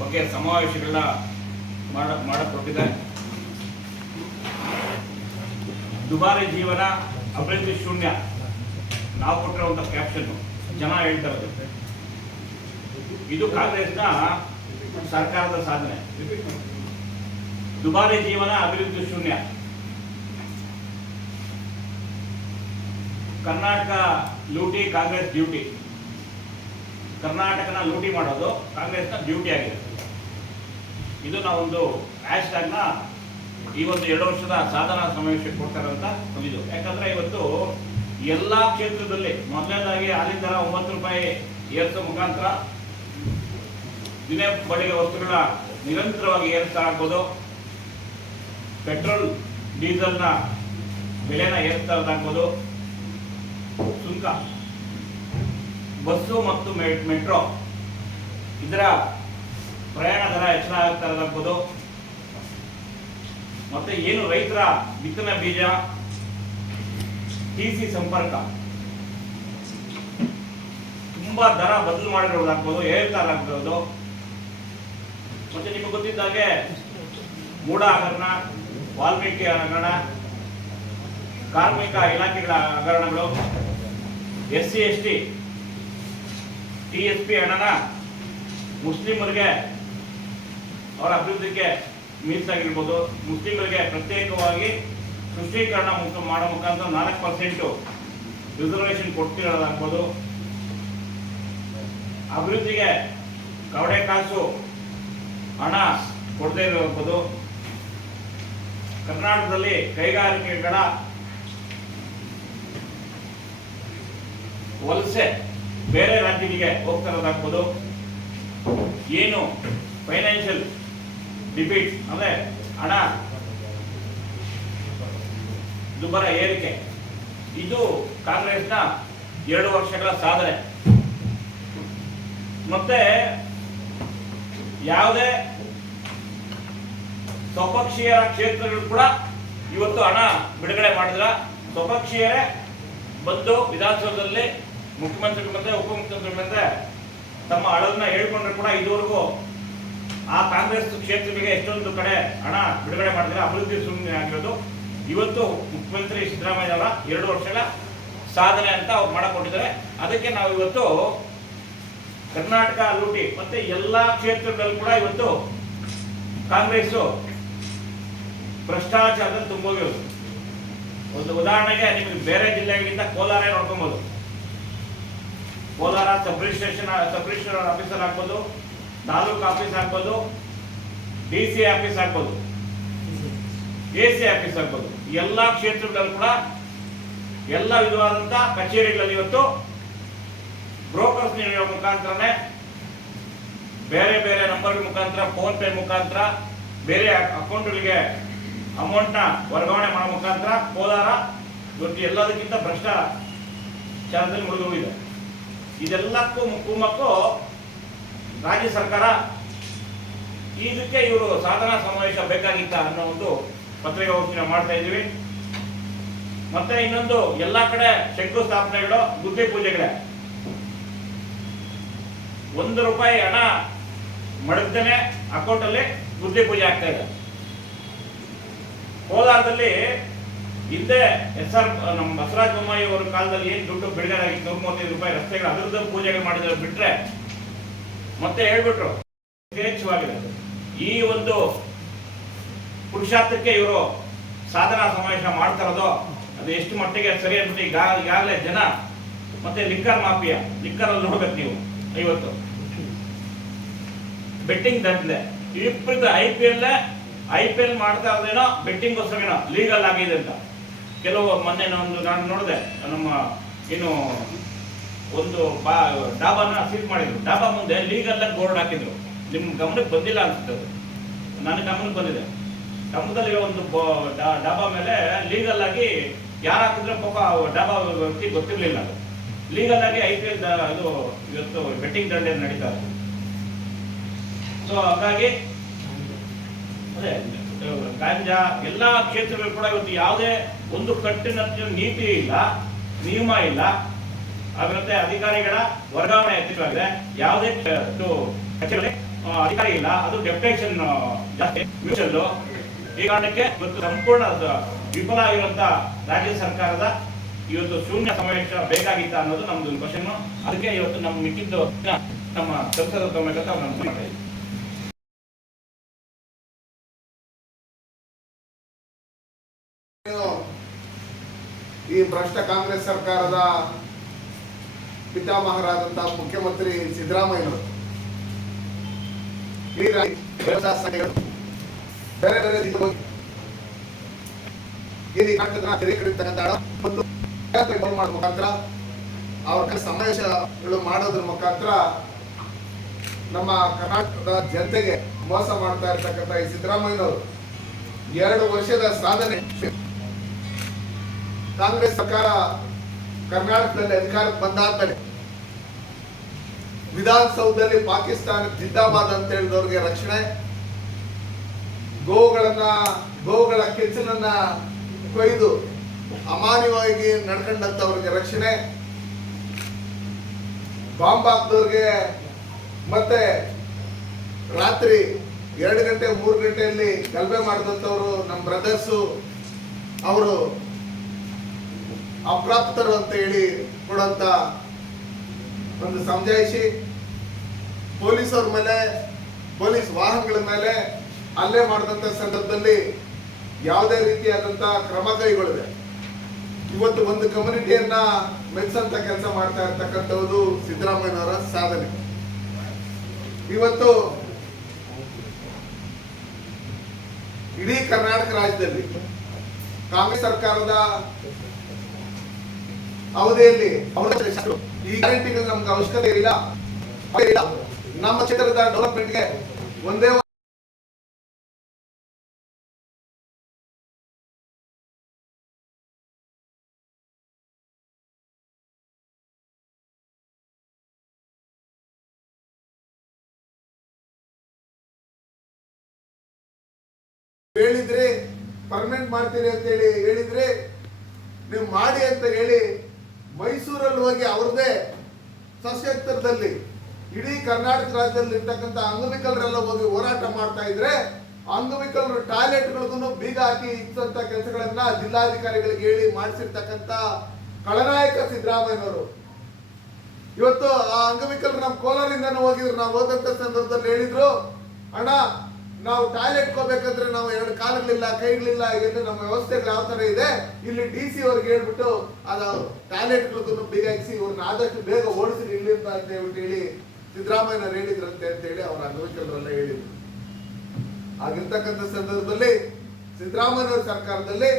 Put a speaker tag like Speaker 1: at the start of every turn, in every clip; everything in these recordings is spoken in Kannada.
Speaker 1: ಬಗ್ಗೆ ಸಮಾವೇಶಗಳನ್ನ ಮಾಡ ಮಾಡಕೊಟ್ಟಿದೆ ದುಬಾರಿ ಜೀವನ, ಅಭಿವೃದ್ಧಿ ಶೂನ್ಯ. ನಾವು ಕೊಟ್ಟಿರುವಂತ ಕ್ಯಾಪ್ಷನ್ ಜನ ಹೇಳ್ತಾ ಇದು ಕಾಂಗ್ರೆಸ್ನ ಸರ್ಕಾರದ ಸಾಧನೆ. ದುಬಾರಿ ಜೀವನ, ಅಭಿವೃದ್ಧಿ ಶೂನ್ಯ. ಕರ್ನಾಟಕ ಲೂಟಿ ಕಾಂಗ್ರೆಸ್ ಡ್ಯೂಟಿ. ಕರ್ನಾಟಕನ ಲೂಟಿ ಮಾಡೋದು ಕಾಂಗ್ರೆಸ್ನ ಡ್ಯೂಟಿ ಆಗಿದೆ. ಇದು ನಾವೊಂದು ಹ್ಯಾಶ್ ಟ್ಯಾಗ್ನ ಈ ಒಂದು ಎರಡು ವರ್ಷದ ಸಾಧನಾ ಸಮಾವೇಶಕ್ಕೆ ಕೊಡ್ತಾರಂತ ಬಂದಿದ್ದು ಯಾಕಂದ್ರೆ ಇವತ್ತು ಎಲ್ಲ ಕ್ಷೇತ್ರದಲ್ಲಿ ಮೊದಲನೇದಾಗಿ ದರ ಒಂಬತ್ತು ರೂಪಾಯಿ ಏರ್ಸೋ ಮುಖಾಂತರ ದಿನೇ ಬಳಿಗೆ ವಸ್ತುಗಳ ನಿರಂತರವಾಗಿ ಏರಿಸ್ತಾ ಆಗ್ಬೋದು ಪೆಟ್ರೋಲ್, ಡೀಸೆಲ್ನ ಬೆಲೆನ ಏರಿಸ್ತಾ ಆಗ್ಬೋದು ಸುಂಕ, ಬಸ್ಸು ಮತ್ತು ಮೆಟ್ರೋ ಇದರ ಪ್ರಯಾಣ ದರ ಹೆಚ್ಚಳ ಆಗ್ತಾ ಇರಬಹುದು ಮತ್ತೆ ಏನು ರೈತರ ಬಿತ್ತನೆ ಬೀಜ? ಟಿಸಿ ಸಂಪರ್ಕ. ತುಂಬಾ ದರ ಬದಲು ಮಾಡಿರೋದಾಗ್ಬೋದು ಏರ್ತಾರಾಗ್ಬೋದು ಮತ್ತೆ ನಿಮಗೆ ಗೊತ್ತಿದ್ದಾಗೆ ಮೂಢ ಹಗರಣ, ವಾಲ್ಮೀಕಿ ಹಗರಣ, ಕಾರ್ಮಿಕ ಇಲಾಖೆಗಳ ಹಗರಣಗಳು, S C S T T S P ಹಣನ ಮುಸ್ಲಿಮರಿಗೆ ಅವರ ಅಭಿವೃದ್ಧಿಗೆ ಮೀಸಲಾಗಿರ್ಬೋದು. ಮುಸ್ಲಿಮರಿಗೆ ಪ್ರತ್ಯೇಕವಾಗಿ ಸೃಷ್ಟೀಕರಣ ಮುಖ ಮಾಡೋ ಮುಖಾಂತರ ನಾಲ್ಕು ಪರ್ಸೆಂಟು ರಿಸರ್ವೇಷನ್ ಕೊಡ್ತಿರೋದಾಗ್ಬೋದು ಅಭಿವೃದ್ಧಿಗೆ ಕವಡೆ ಕಾಸು ಹಣ ಕೊಡದೇ ಇರಬಹುದು ಕರ್ನಾಟಕದಲ್ಲಿ ಕೈಗಾರಿಕೆಗಳ ವಲಸೆ ಬೇರೆ ರಾಜ್ಯಗಳಿಗೆ ಹೋಗ್ತಾ ಇರೋದಾಗ್ಬೋದು. ಏನು ಫೈನಾನ್ಷಿಯಲ್ ಡಿಫಿಟ್ ಅಂದ್ರೆ ಹಣ. ದುಬಾರ ಏರಿಕೆ. ಇದು ಕಾಂಗ್ರೆಸ್ನ ಎರಡು ವರ್ಷಗಳ ಸಾಧನೆ. ಮತ್ತೆ ಯಾವುದೇ ಸ್ವಪಕ್ಷೀಯರ ಕ್ಷೇತ್ರಗಳು ಕೂಡ ಇವತ್ತು ಹಣ ಬಿಡುಗಡೆ ಮಾಡಿದ್ರ ಸ್ವಪಕ್ಷೀಯರೇ ಬಂದು ವಿಧಾನಸೌಧದಲ್ಲಿ ಮುಖ್ಯಮಂತ್ರಿಗಳ ಮತ್ತೆ ಉಪಮುಖ್ಯಮಂತ್ರಿಗಳ ಮತ್ತೆ ತಮ್ಮ ಅಳನ್ನ ಹೇಳ್ಕೊಂಡ್ರೆ ಕೂಡ ಇದುವರೆಗೂ ಆ ಕಾಂಗ್ರೆಸ್ ಕ್ಷೇತ್ರಗಳಿಗೆ ಎಷ್ಟೊಂದು ಕಡೆ ಹಣ ಬಿಡುಗಡೆ ಮಾಡಿದ್ರೆ ಅಭಿವೃದ್ಧಿ ಸುಮ್ಮನೆ ಆಗಿರೋದು. ಇವತ್ತು ಮುಖ್ಯಮಂತ್ರಿ ಸಿದ್ದರಾಮಯ್ಯ ಅವರ ಎರಡು ವರ್ಷಗಳ ಸಾಧನೆ ಅಂತ ಅವ್ರು ಮಾಡಿಕೊಂಡಿದ್ದಾರೆ. ಅದಕ್ಕೆ ನಾವು ಇವತ್ತು ಕರ್ನಾಟಕ ಲೂಟಿ ಮತ್ತೆ ಎಲ್ಲಾ ಕ್ಷೇತ್ರಗಳಲ್ಲಿ ಕೂಡ ಇವತ್ತು ಕಾಂಗ್ರೆಸ್ ಭ್ರಷ್ಟಾಚಾರದಲ್ಲಿ ತುಂಬೋಗಿರೋದು. ಒಂದು ಉದಾಹರಣೆಗೆ ನಿಮಗೆ ಬೇರೆ ಜಿಲ್ಲೆಗಳಿಂದ ಕೋಲಾರ ನೋಡ್ಕೊಬೋದು. Kolar sub registration, sub officer ಆಗ್ಬೋದು ತಾಲೂಕು ಆಫೀಸ್ ಆಗ್ಬೋದು, ಡಿ ಸಿ ಆಫೀಸ್ ಆಗ್ಬೋದು, ಎ ಸಿ ಆಫೀಸ್ ಆಗ್ಬೋದು. ಎಲ್ಲ ಕ್ಷೇತ್ರಗಳಲ್ಲೂ ಕೂಡ ಎಲ್ಲ ವಿಧವಾದಂಥ ಕಚೇರಿಗಳಲ್ಲಿ ಇವತ್ತು ಬ್ರೋಕರ್ಸ್ ನೀಡುವ ಮುಖಾಂತರನೇ ಬೇರೆ ಬೇರೆ ನಂಬರ್ ಮುಖಾಂತರ ಫೋನ್ ಪೇ ಮುಖಾಂತರ, ಬೇರೆ ಅಕೌಂಟ್ಗಳಿಗೆ ಅಮೌಂಟ್ನ ವರ್ಗಾವಣೆ ಮಾಡೋ ಮುಖಾಂತರ ಕೋಲಾರ ಇವತ್ತು ಎಲ್ಲದಕ್ಕಿಂತ ಭ್ರಷ್ಟಾಚಾರದಲ್ಲಿ ಮುಳುಗೋಗಿದೆ. ಇದೆಲ್ಲಕ್ಕೂ ಕುಮ್ಮಕ್ಕೂ ರಾಜ್ಯ ಸರ್ಕಾರ ಇದಕ್ಕೆ ಇವರು ಸಾಧನಾ ಸಮಾವೇಶ ಬೇಕಾಗಿತ್ತ ಅನ್ನೋ ಒಂದು ಪತ್ರಿಕಾಗೋಷ್ಠಿನ ಮಾಡ್ತಾ ಇದ್ದೀವಿ. ಮತ್ತೆ ಇನ್ನೊಂದು ಎಲ್ಲಾ ಕಡೆ ಶಂಕುಸ್ಥಾಪನೆಗಳು ಗುದ್ದೆ ಪೂಜೆಗಳೇ. ಒಂದು ರೂಪಾಯಿ ಹಣ ಮಡಗ್ದೇನೆ ಅಕೌಂಟ್ ಅಲ್ಲಿ ಪೂಜೆ ಆಗ್ತಾ ಇದೆ. ಕೋಲಾರದಲ್ಲಿ ಹಿಂದೆ ಎಸ್ ಆರ್ ನಮ್ಮ ಬಸವರಾಜ ಬೊಮ್ಮಾಯಿ ಅವರ ಕಾಲದಲ್ಲಿ ಏನು ದುಡ್ಡು ಬಿಡುಗಡೆ ಆಗಿತ್ತು. ನೂರ ಮೂವತ್ತೈದು ರೂಪಾಯಿ ರಸ್ತೆಗಳ ಅಭಿವೃದ್ಧಿ ಪೂಜೆಗಳು ಮಾಡಿದ್ರೆ. ಬಿಟ್ರೆ ಮತ್ತೆ ಹೇಳ್ಬಿಟ್ರು. ಯಥೇಚ್ಛವಾಗಿದೆ ಈ ಒಂದು ಪುರುಷಾರ್ಥಕ್ಕೆ ಇವರು ಸಾಧನಾ ಸಮಾವೇಶ ಮಾಡ್ತಾರದೋ, ಅದು ಎಷ್ಟು ಮಟ್ಟಿಗೆ ಸರಿ ಅಂದ್ಬಿಟ್ಟು ಈಗ, ಈಗಾಗಲೇ ಜನ ಮತ್ತೆ ಲಿಕ್ಕರ್ ಮಾಫಿಯಾ ಲಿಕ್ಕರ್ ಅಲ್ಲಿ ನೋಡ್ಬೇಕು ನೀವು, ಐವತ್ತು. ಬೆಟ್ಟಿಂಗ್ ದಂಧೆ. ವಿಪರೀತ I P L I P L ಮಾಡ್ತಾ ಇರೋದೇನೋ ಬೆಟ್ಟಿಂಗ್ ಲೀಗಲ್ ಆಗಿದೆ ಅಂತ. ಕೆಲವು ಮೊನ್ನೆ ನಾನು ನೋಡಿದೆ, ನಮ್ಮ ಏನು ಒಂದು ಬಾ, ಡಾಬಾನ ಸೀಲ್ ಮಾಡಿದ್ರು. ಡಾಬಾ ಮುಂದೆ ಲೀಗಲ್ ಆಗಿ ಬೋರ್ಡ್ ಹಾಕಿದ್ರು. ನಿಮ್ ಗಮನಕ್ಕೆ ಬಂದಿಲ್ಲ ಅನ್ಸುತ್ತೆ ನನ್ನ ಗಮನಕ್ಕೆ ಬಂದಿದೆ. ಗಮನದಲ್ಲಿ ಒಂದು ಡಾಬಾ ಮೇಲೆ ಲೀಗಲ್ ಆಗಿ ಯಾರು ಹಾಕಿದ್ರೆ ಪಾಪ ಡಾಬಾ ವ್ಯಕ್ತಿ ಗೊತ್ತಿರ್ಲಿಲ್ಲ ಅದು. ಲೀಗಲ್ ಆಗಿ ಐ ಪಿ ಎಲ್ ಇದು ಇವತ್ತು ಬೆಟ್ಟಿಂಗ್ ದಂಡೆ ನಡೀತಾ ಇದೆ ಸೊ ಹಾಗಾಗಿ ಅದೇ, ಗಾಂಜಾ ಎಲ್ಲಾ ಕ್ಷೇತ್ರಗಳು ಕೂಡ ಇವತ್ತು ಯಾವುದೇ ಒಂದು ಕಟ್ಟಿನ ನೀತಿ ಇಲ್ಲ, ನಿಯಮ ಇಲ್ಲ. ಅದರಂತೆ ಅಧಿಕಾರಿಗಳ ವರ್ಗಾವಣೆ ಹೆಚ್ಚಿವಾಗಿದೆ ಯಾವುದೇ ಕಚೇರಿ ಅಧಿಕಾರಿ ಇಲ್ಲ. ಅದು ಡೆಪ್ಟೇಷನ್ ಜಾಸ್ತಿ. ಮ್ಯೂಚುವಲ್ ಈ ಕಾರಣಕ್ಕೆ ಇವತ್ತು ಸಂಪೂರ್ಣ ವಿಫಲ ಆಗಿರುವಂತ ರಾಜ್ಯ ಸರ್ಕಾರದ ಇವತ್ತು ಶೂನ್ಯ ಸಮಾವೇಶ ಬೇಕಾಗಿತ್ತ ಅನ್ನೋದು ನಮ್ದು ಕ್ವಶನ್ ಅದಕ್ಕೆ ಇವತ್ತು ನಮ್ಮ ಮಿಕ್ಕಿದ್ದು ನಮ್ಮ ಸಂಸದ ಸಮಾವೇಶ ನಾವು
Speaker 2: ಈ ಭ್ರಷ್ಟ ಕಾಂಗ್ರೆಸ್ ಸರ್ಕಾರದ ಪಿತಾಮಹರಾದಂತಹ ಮುಖ್ಯಮಂತ್ರಿ ಸಿದ್ದರಾಮಯ್ಯನವರು ಬೇರೆ ಬೇರೆ ಇಲ್ಲಿ ಮತ್ತು ಡೌನ್ ಮಾಡೋ ಮುಖಾಂತರ ಅವ್ರ ಸಮಾವೇಶಗಳು ಮಾಡೋದ್ರ ಮುಖಾಂತರ ನಮ್ಮ ಕರ್ನಾಟಕದ ಜನತೆಗೆ ಮೋಸ ಮಾಡ್ತಾ ಇರ್ತಕ್ಕಂಥ ಈ ಸಿದ್ದರಾಮಯ್ಯನವರು ಎರಡು ವರ್ಷದ ಸಾಧನೆ ಕಾಂಗ್ರೆಸ್ ಸರ್ಕಾರ ಕರ್ನಾಟಕದಲ್ಲಿ ಅಧಿಕಾರಕ್ಕೆ ಬಂದಾದ್ಮೇಲೆ ವಿಧಾನಸೌಧದಲ್ಲಿ ಪಾಕಿಸ್ತಾನ ಜಿಂದಾಬಾದ್ ಅಂತ ಹೇಳಿದವ್ರಿಗೆ ರಕ್ಷಣೆ. ಗೋವುಗಳನ್ನ, ಗೋವುಗಳ ಕೆಚ್ಚಲನ್ನ ಕೊಯ್ದು ಅಮಾನ್ಯವಾಗಿ ನಡ್ಕೊಂಡಂತವ್ರಿಗೆ ರಕ್ಷಣೆ. ಬಾಂಬ್ ಹಾಕ್ದವ್ರಿಗೆ ಮತ್ತೆ ರಾತ್ರಿ ಎರಡು ಗಂಟೆ, ಮೂರು ಗಂಟೆಯಲ್ಲಿ ಗಲಭೆ ಮಾಡಿದಂಥವ್ರು ನಮ್ಮ ಬ್ರದರ್ಸು, ಅವರು ಅಪ್ರಾಪ್ತರು ಅಂತ ಹೇಳಿ ಕೊಡುವಂಥ ಒಂದು ಸಮಜಾಯಿಷಿ ಪೊಲೀಸವ್ರ ಮೇಲೆ, ಪೊಲೀಸ್ ವಾಹನಗಳ ಮೇಲೆ ಹಲ್ಲೆ ಮಾಡಿದಂಥ ಸಂದರ್ಭದಲ್ಲಿ ಯಾವುದೇ ರೀತಿಯಾದಂಥ ಕ್ರಮ ಕೈಗೊಳ್ಳದೆ. ಇವತ್ತು ಒಂದು ಕಮ್ಯುನಿಟಿಯನ್ನ ಮೆಚ್ಚಂತ ಕೆಲಸ ಮಾಡ್ತಾ ಇರ್ತಕ್ಕಂಥದ್ದು ಸಿದ್ದರಾಮಯ್ಯನವರ ಸಾಧನೆ. ಇವತ್ತು ಇಡೀ ಕರ್ನಾಟಕ ರಾಜ್ಯದಲ್ಲಿ ಕಾಂಗ್ರೆಸ್ ಸರ್ಕಾರದ ಅವಧಿಯಲ್ಲಿ ಈ ಗ್ಯಾರಂಟಿಗಳು ನಮ್ಗೆ ಅವಶ್ಯಕತೆ ಇಲ್ಲ. ನಮ್ಮ ಕ್ಷೇತ್ರದ ಡೆವಲಪ್ಮೆಂಟ್ಗೆ ಒಂದೇ ಹೇಳಿದ್ರೆ ಪರ್ಮನೆಂಟ್ ಮಾಡ್ತೀರಿ ಅಂತ ಹೇಳಿ ಹೇಳಿದ್ರೆ ನೀವು ಮಾಡಿ ಅಂತ ಹೇಳಿ ಮೈಸೂರಲ್ಲಿ ಹೋಗಿ ಅವ್ರದ್ದೇ ಸಶಕ್ತರದಲ್ಲಿ ಇಡೀ ಕರ್ನಾಟಕ ರಾಜ್ಯದಲ್ಲಿ ಇರ್ತಕ್ಕಂಥ ಅಂಗವಿಕಲರೆಲ್ಲ ಹೋಗಿ ಹೋರಾಟ ಮಾಡ್ತಾ ಇದ್ರೆ ಅಂಗವಿಕಲರು ಟಾಯ್ಲೆಟ್ಗಳಿಗೂ ಬೀಗ ಹಾಕಿ ಇಟ್ಟಂತ ಕೆಲಸಗಳನ್ನ ಜಿಲ್ಲಾಧಿಕಾರಿಗಳಿಗೆ ಹೇಳಿ ಮಾಡಿಸಿರ್ತಕ್ಕಂಥ ಖಳನಾಯಕ ಸಿದ್ದರಾಮಯ್ಯನವರು. ಇವತ್ತು ಆ ಅಂಗವಿಕಲರು ನಮ್ಮ ಕೋಲಾರಿಂದನೂ ಹೋಗಿದ್ರು. ನಾವು ಹೋದಂತ ಸಂದರ್ಭದಲ್ಲಿ ಹೇಳಿದ್ರು, ಅಣ್ಣ, ನಾವು ಟಾಯ್ಲೆಟ್ ಹೋಗ್ಬೇಕಂದ್ರೆ ನಾವು ಎರಡು ಕಾಲುಗಳಿಲ್ಲ, ಕೈಗಳಿಲ್ಲ ಎಂದು ನಮ್ಮ ವ್ಯವಸ್ಥೆಗಳು ಯಾವ ತರ ಇದೆ? ಇಲ್ಲಿ ಡಿ ಸಿ ಅವ್ರಿಗೆ ಹೇಳ್ಬಿಟ್ಟು, ಅದು ಟಾಯ್ಲೆಟ್ಗಳಿಗೂ ಬೀಗ ಹಾಕಿಸಿ, ಇವ್ರನ್ನ ಆದಷ್ಟು ಬೇಗ ಓಡಿಸಿ ಇಲ್ಲಿಂದ ಅಂತ ಹೇಳ್ಬಿಟ್ಟು ಹೇಳಿ ಸಿದ್ದರಾಮಯ್ಯನವ್ರು ಹೇಳಿದ್ರಂತೆ ಅಂತ ಹೇಳಿ ಅವರ ಅಂಗವಿಕಲರೆಲ್ಲ ಹೇಳಿದ್ರು. ಆಗಿರ್ತಕ್ಕಂಥ ಸಂದರ್ಭದಲ್ಲಿ ಸಿದ್ದರಾಮಯ್ಯ ಸರ್ಕಾರದಲ್ಲಿ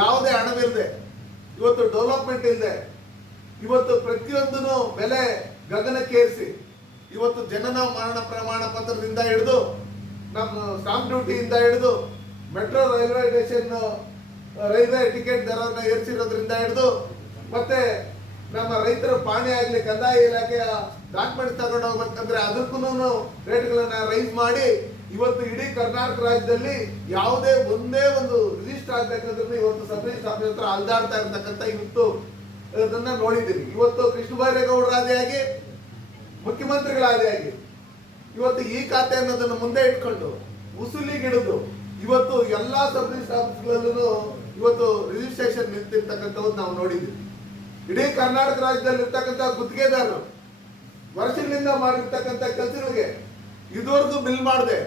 Speaker 2: ಯಾವುದೇ ಹಣವಿಲ್ಲದೆ ಇವತ್ತು ಡೆವಲಪ್ಮೆಂಟ್ ಇಲ್ಲದೆ ಇವತ್ತು ಪ್ರತಿಯೊಂದನ್ನು ಬೆಲೆ ಗಗನಕ್ಕೇರಿಸಿ ಇವತ್ತು ಜನನ ಮರಣ ಪ್ರಮಾಣ ಪತ್ರದಿಂದ ಹಿಡಿದು, ನಮ್ಮ ಸ್ಟಾಂಪ್ ಡ್ಯೂಟಿಯಿಂದ ಹಿಡಿದು metro railway station railway ticket ದರವನ್ನು ಏರಿಸಿರೋದ್ರಿಂದ ಹಿಡಿದು, ಮತ್ತೆ ನಮ್ಮ ರೈತರ ಪಾಣಿ ಆಗಲಿ, ಕಂದಾಯ ಇಲಾಖೆಯ ಡಾಕ್ಯುಮೆಂಟ್ಸ್ ತಗೊಂಡು ಹೋಗ್ಬೇಕಂದ್ರೆ ಅದಕ್ಕೂ ರೇಟ್ಗಳನ್ನ ರೈಸ್ ಮಾಡಿ ಇವತ್ತು ಇಡೀ ಕರ್ನಾಟಕ ರಾಜ್ಯದಲ್ಲಿ ಯಾವುದೇ ಒಂದೇ ಒಂದು ರಿಜಿಸ್ಟರ್ ಆಗ್ಬೇಕಂದ್ರೆ ಇವತ್ತು ಸಬ್ ರಿಜಿಸ್ಟರ್ ಆಫೀಸ್ ಹತ್ರ ಅಲ್ದಾಡ್ತಾ ಇರ್ತಕ್ಕಂಥ ಇವತ್ತು ಅದನ್ನ ನೋಡಿದ್ದೀನಿ ಇವತ್ತು ಕೃಷ್ಣ ಬೈರೇಗೌಡರಾದಿಯಾಗಿ ಮುಖ್ಯಮಂತ್ರಿಗಳಾದಿಯಾಗಿ ಇವತ್ತು ಈ ಖಾತೆ ಅನ್ನೋದನ್ನು ಮುಂದೆ ಇಟ್ಕೊಂಡು ಉಸುಲಿಗಿಡಿದು ಇವತ್ತು ಎಲ್ಲಾ ಸಬ್ ರಿಜಿಸ್ಟರ್ ಇವತ್ತು ರಿಜಿಸ್ಟ್ರೇಷನ್ ನಿಂತಿರ್ತಕ್ಕಂಥದ್ದು ನಾವು ನೋಡಿದ್ದೀವಿ. ಇಡೀ ಕರ್ನಾಟಕ ರಾಜ್ಯದಲ್ಲಿ ಇರ್ತಕ್ಕಂಥ ಗುತ್ತಿಗೆದಾರರು, ವರ್ಷಗಳಿಂದ ಮಾಡಿರ್ತಕ್ಕಂಥ ಕೆಲಸಗಳಿಗೆ ಇದುವರೆಗೂ ಬಿಲ್ ಮಾಡದೆ.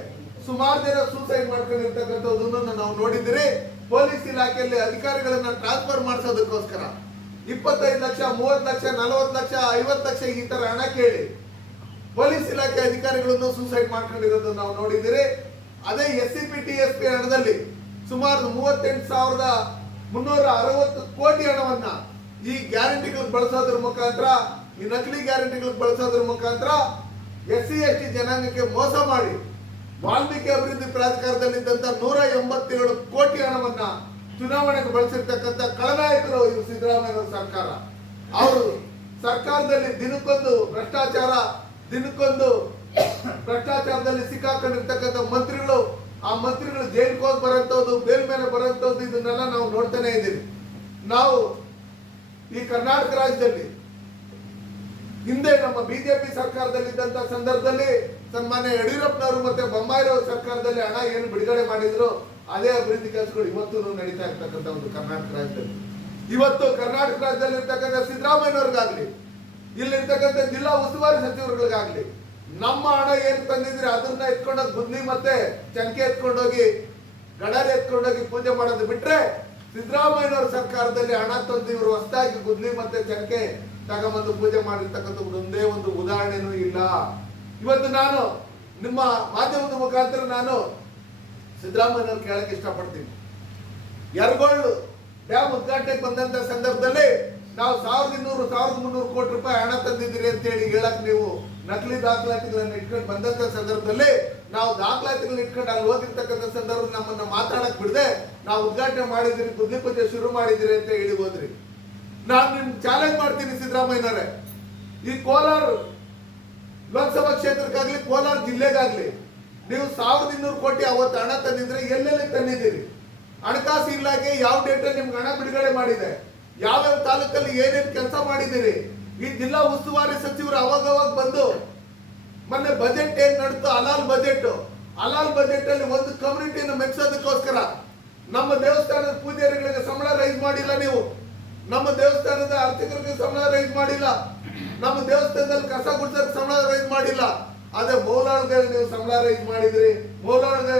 Speaker 2: ಸುಮಾರು ಜನ ಸೂಸೈಡ್ ಮಾಡ್ಕೊಂಡಿರ್ತಕ್ಕಂಥದ್ದನ್ನು ನಾವು ನೋಡಿದ್ದೀರಿ. ಪೊಲೀಸ್ ಇಲಾಖೆಯಲ್ಲಿ ಅಧಿಕಾರಿಗಳನ್ನ ಟ್ರಾನ್ಸ್ಫರ್ ಮಾಡಿಸೋದಕ್ಕೋಸ್ಕರ ಇಪ್ಪತ್ತೈದು ಲಕ್ಷ, ಮೂವತ್ತು ಲಕ್ಷ, ನಲವತ್ತು ಲಕ್ಷ, ಐವತ್ತು ಲಕ್ಷ ಈ ತರ ಹಣ ಕೇಳಿ ಪೊಲೀಸ್ ಇಲಾಖೆ ಅಧಿಕಾರಿಗಳನ್ನು ಸೂಸೈಡ್ ಮಾಡ್ಕೊಂಡಿರೋದನ್ನು ನಾವು ನೋಡಿದ್ದೀರಿ. ಅದೇ S C P T S P ಹಣದಲ್ಲಿ ಸುಮಾರು ಮೂವತ್ತೆಂಟು ಸಾವಿರದ ಮುನ್ನೂರ ಅರವತ್ತು ಕೋಟಿ ಹಣವನ್ನ ಈ ಗ್ಯಾರಂಟಿಗಳು ಬಳಸೋದ್ರ ಮುಖಾಂತರ, ಈ ನಕಲಿ ಗ್ಯಾರಂಟಿಗಳು ಬಳಸೋದ್ರ ಮುಖಾಂತರ ಎಸ್ ಸಿ ಎಸ್ ಟಿ ಜನಾಂಗಕ್ಕೆ ಮೋಸ ಮಾಡಿ ವಾಲ್ಮೀಕಿ ಅಭಿವೃದ್ಧಿ ಪ್ರಾಧಿಕಾರದಲ್ಲಿದ್ದಂಥ ನೂರ ಎಂಬತ್ತೇಳು ಕೋಟಿ ಹಣವನ್ನ ಚುನಾವಣೆಗೆ ಬಳಸಿರ್ತಕ್ಕಂಥ ಕಳನಾಯಕರು ಇವರು ಸಿದ್ದರಾಮಯ್ಯ ಸರ್ಕಾರ. ಅವರು ಸರ್ಕಾರದಲ್ಲಿ ದಿನಕ್ಕೊಂದು ಭ್ರಷ್ಟಾಚಾರ, ದಿನಕ್ಕೊಂದು ಭ್ರಷ್ಟಾಚಾರದಲ್ಲಿ ಸಿಕ್ಕಾಕೊಂಡಿರ್ತಕ್ಕಂಥ ಮಂತ್ರಿಗಳು, ಆ ಮಂತ್ರಿಗಳು ಜೈಲಿಗೆ ಹೋಗಿ ಬರೋಂಥದ್ದು ಬೇರೆ ಮೇಲೆ ಬರೋಂಥದ್ದು, ಇದನ್ನೆಲ್ಲ ನಾವು ನೋಡ್ತಾನೆ ಇದ್ದೀವಿ. ನಾವು ಈ ಕರ್ನಾಟಕ ರಾಜ್ಯದಲ್ಲಿ ಹಿಂದೆ ನಮ್ಮ ಬಿಜೆಪಿ ಸರ್ಕಾರದಲ್ಲಿದ್ದಂತ ಸಂದರ್ಭದಲ್ಲಿ ಸನ್ಮಾನ್ಯ ಯಡಿಯೂರಪ್ಪನವರು ಮತ್ತೆ ಬೊಮ್ಮಾಯಿರವ್ರ ಸರ್ಕಾರದಲ್ಲಿ ಹಣ ಏನು ಬಿಡುಗಡೆ ಮಾಡಿದ್ರು, ಅದೇ ಅಭಿವೃದ್ಧಿ ಕೆಲಸಗಳು ಇವತ್ತು ನಡೀತಾ ಇರ್ತಕ್ಕಂಥ ಒಂದು ಕರ್ನಾಟಕ ರಾಜ್ಯದಲ್ಲಿ. ಇವತ್ತು ಕರ್ನಾಟಕ ರಾಜ್ಯದಲ್ಲಿ ಇರ್ತಕ್ಕಂಥ ಸಿದ್ದರಾಮಯ್ಯನವ್ರಿಗಾಗ್ಲಿ ಇಲ್ಲಿರ್ತಕ್ಕಂಥ ಜಿಲ್ಲಾ ಉಸ್ತುವಾರಿ ಸಚಿವರುಗಳಿಗಾಗ್ಲಿ, ನಮ್ಮ ಹಣ ಏನು ತಂದಿದ್ರೆ ಅದನ್ನ ಎತ್ಕೊಂಡೋಗಿ ಬುದ್ಧಿ ಮತ್ತೆ ಚಂಕೆ ಎತ್ಕೊಂಡೋಗಿ ಗಡಾರಿ ಎತ್ಕೊಂಡೋಗಿ ಪೂಜೆ ಮಾಡೋದು ಬಿಟ್ರೆ ಸಿದ್ದರಾಮಯ್ಯನವರ ಸರ್ಕಾರದಲ್ಲಿ ಹಣ ತಂದು ಇವರು ಹೊಸದಾಗಿ ಗುದ್ಲಿ ಮತ್ತೆ ಚಕ್ಕೆ ತಗೊಂಬಂದು ಪೂಜೆ ಮಾಡಿರ್ತಕ್ಕಂಥ ಒಂದೇ ಒಂದು ಉದಾಹರಣೆನೂ ಇಲ್ಲ. ಇವತ್ತು ನಾನು ನಿಮ್ಮ ಮಾಧ್ಯಮದ ಮುಖಾಂತರ ನಾನು ಸಿದ್ದರಾಮಯ್ಯನವ್ರು ಕೇಳಕ್ಕೆ ಇಷ್ಟಪಡ್ತೀನಿ. ಯರಗೋಳು ಡ್ಯಾಮ್ ಉದ್ಘಾಟನೆಗೆ ಬಂದಂತ ಸಂದರ್ಭದಲ್ಲಿ ನಾವು ಸಾವಿರದ ಇನ್ನೂರು, ಸಾವಿರದ ಮುನ್ನೂರು ಕೋಟಿ ರೂಪಾಯಿ ಹಣ ತಂದಿದ್ದೀರಿ ಅಂತ ಹೇಳಿ ಹೇಳಕ್ ನೀವು ನಕಲಿ ದಾಖಲಾತಿಗಳನ್ನ ಇಟ್ಕೊಂಡು ಬಂದಂತ ಸಂದರ್ಭದಲ್ಲಿ ನಾವು ದಾಖಲಾತಿಗಳನ್ನ ಇಟ್ಕೊಂಡು ಅಲ್ಲಿ ಹೋಗಿರ್ತಕ್ಕಂಥ ಸಂದರ್ಭ ನಮ್ಮನ್ನ ಮಾತಾಡಕ್ ಬಿಡದೆ ನಾವು ಉದ್ಘಾಟನೆ ಮಾಡಿದಿರಿ ಬುದ್ಧಿ ಪೂಜೆ ಶುರು ಮಾಡಿದಿರಿ ಅಂತ ಹೇಳಿ ಹೋದ್ರಿ. ನಾನು ನಿಮ್ ಚಾಲೆಂಜ್ ಮಾಡ್ತೀನಿ ಸಿದ್ದರಾಮಯ್ಯನವರೇ. ಈ ಕೋಲಾರ ಲೋಕಸಭಾ ಕ್ಷೇತ್ರಕ್ಕಾಗ್ಲಿ, ಕೋಲಾರ ಜಿಲ್ಲೆಗಾಗ್ಲಿ, ನೀವು ಸಾವಿರದ ಇನ್ನೂರು ಕೋಟಿ ಅವತ್ತು ಹಣ ತಂದಿದ್ರೆ ಎಲ್ಲೆಲ್ಲಿ ತಂದಿದ್ದೀರಿ? ಹಣಕಾಸು ಇಲಾಖೆ ಯಾವ ಡೇಟಲ್ಲಿ ನಿಮ್ಗೆ ಹಣ ಬಿಡುಗಡೆ ಮಾಡಿದೆ? ಯಾವ್ಯಾವ ತಾಲೂಕಲ್ಲಿ ಏನೇನು ಕೆಲಸ ಮಾಡಿದ್ದೀರಿ? ಈ ಜಿಲ್ಲಾ ಉಸ್ತುವಾರಿ ಸಚಿವರು ಅವಾಗವಾಗ ಅವಾಗ ಬಂದು ಮೊನ್ನೆ ಬಜೆಟ್ ಏನ್ ನಡ್ತು? ಅಲಾಲ್ ಬಜೆಟ್ ಅಲಾಲ್ ಬಜೆಟ್ ಅಲ್ಲಿ ಒಂದು ಕಮ್ಯುನಿಟಿನ ಮೆಚ್ಚೋದಕ್ಕೋಸ್ಕರ ನಮ್ಮ ದೇವಸ್ಥಾನದ ಪೂಜಾರಿಗಳಿಗೆ ಸಂಬಳ ರೈಸ್ ಮಾಡಿಲ್ಲ ನೀವು. ನಮ್ಮ ದೇವಸ್ಥಾನದ ಅರ್ಚಕರಿಗೆ ಸಂಬಳ ರೈಸ್ ಮಾಡಿಲ್ಲ. ನಮ್ಮ ದೇವಸ್ಥಾನದಲ್ಲಿ ಕಸ ಗುಡ್ಸಕ್ಕೆ ಸಂಬಳ ರೈಸ್ ಮಾಡಿಲ್ಲ. ಅದೇ ಮೌಲಾಳ್ಗೆ ನೀವು ಸಂಬಳ ರೈಸ್ ಮಾಡಿದ್ರಿ. ಮೌಲಾಳ್ಗೆ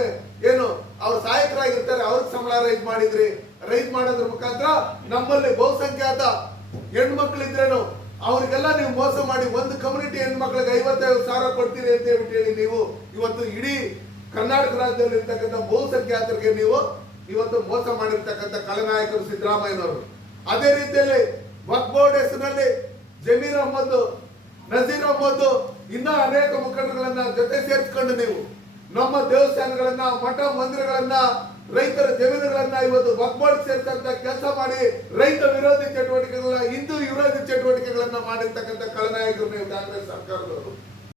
Speaker 2: ಏನು ಅವ್ರ ಸಹಾಯಕರಾಗಿರ್ತಾರೆ, ಅವ್ರಿಗೆ ಸಂಬಳ ರೈಸ್ ಮಾಡಿದ್ರಿ. ರೈಸ್ ಮಾಡೋದ್ರ ಮುಖಾಂತರ ನಮ್ಮಲ್ಲಿ ಬಹುಸಂಖ್ಯಾತ ಹೆಣ್ಮಕ್ಳಿದ್ರೇನು? ಅವರಿಗೆಲ್ಲ ನೀವು ಮೋಸ ಮಾಡಿ ಒಂದು ಕಮ್ಯುನಿಟಿ ಹೆಣ್ಮಕ್ಳಿಗೆ ಐವತ್ತೈದು ಸಾವಿರ ಕೊಡ್ತೀರಿ ಅಂತ ಹೇಳ್ಬಿಟ್ಟು ಹೇಳಿ ನೀವು. ಇವತ್ತು ಇಡೀ ಕರ್ನಾಟಕ ರಾಜ್ಯದಲ್ಲಿ ಇರ್ತಕ್ಕಂಥ ಬಹುಸಂಖ್ಯಾತರಿಗೆ ನೀವು ಇವತ್ತು ಮೋಸ ಮಾಡಿರ್ತಕ್ಕಂಥ ಕಲನಾಯಕರು ಸಿದ್ದರಾಮಯ್ಯನವರು. ಅದೇ ರೀತಿಯಲ್ಲಿ ವಕ್ ಬೋರ್ಡ್ ಹೆಸರಿನಲ್ಲಿ ಜಮೀರ್ ಅಹಮದ್ ನಜೀರ್ ಅಹಮದ್ ಇನ್ನೂ ಅನೇಕ ಮುಖಂಡರುಗಳನ್ನ ಜೊತೆ ಸೇರಿಸ್ಕೊಂಡು ನೀವು. ನಮ್ಮ ದೇವಸ್ಥಾನಗಳನ್ನ, ಮಠ ಮಂದಿರಗಳನ್ನ ರೈತರ ಜಮೀನುಗಳನ್ನ ಇವತ್ತು ಬೋರ್ಡ್ ಸೇರ್ತಕ್ಕಂಥ ಕೆಲಸ ಮಾಡಿ ರೈತ ವಿರೋಧಿ ಚಟುವಟಿಕೆಗಳನ್ನ, ಹಿಂದೂ ವಿರೋಧಿ ಚಟುವಟಿಕೆಗಳನ್ನ ಮಾಡಿರ್ತಕ್ಕಂಥ ಕಳನಾಯಕರು ನೀವು ಕಾಂಗ್ರೆಸ್ ಸರ್ಕಾರದವರು.